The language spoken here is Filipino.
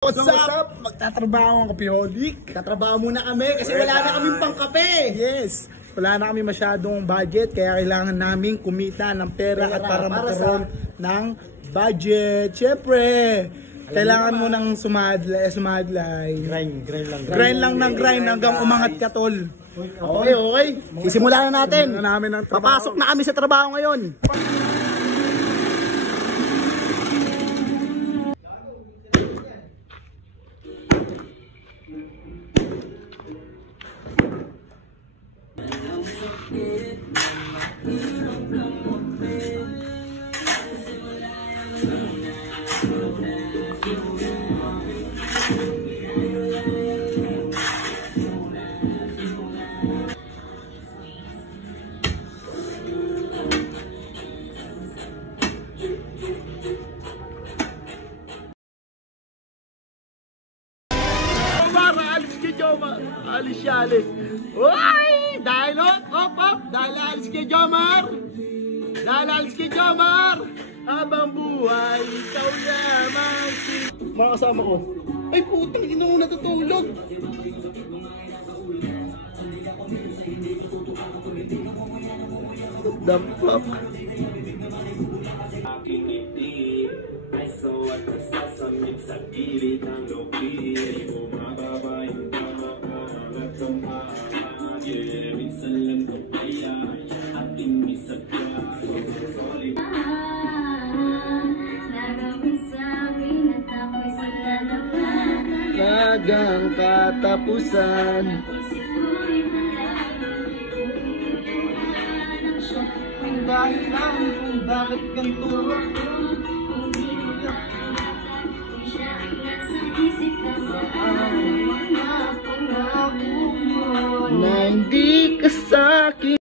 What's up? Magtatrabaho ang Kapiholik. Tatrabaho muna kami kasi wala na kaming pangkape. Yes, wala na kami masyadong budget kaya kailangan namin kumita ng pera at para magkaroon ng budget. Siyempre, kailangan mo nang sumadlay. Grind lang hanggang umangat ka, tol. Okay. Sisimulan na natin. Papasok na kami sa trabaho ngayon. Alis siya, alis. Uy! Dahil dahil alis kay Jomar. Habang buhay, ikaw naman. Mga kasama ko. Ay putang, hindi na mo natutulog. What the fuck? Ay so at sasamit sa gilid ng lupi. Lagang katapusan. Dahil lang kung bakit ganito na hindi ka sa'kin.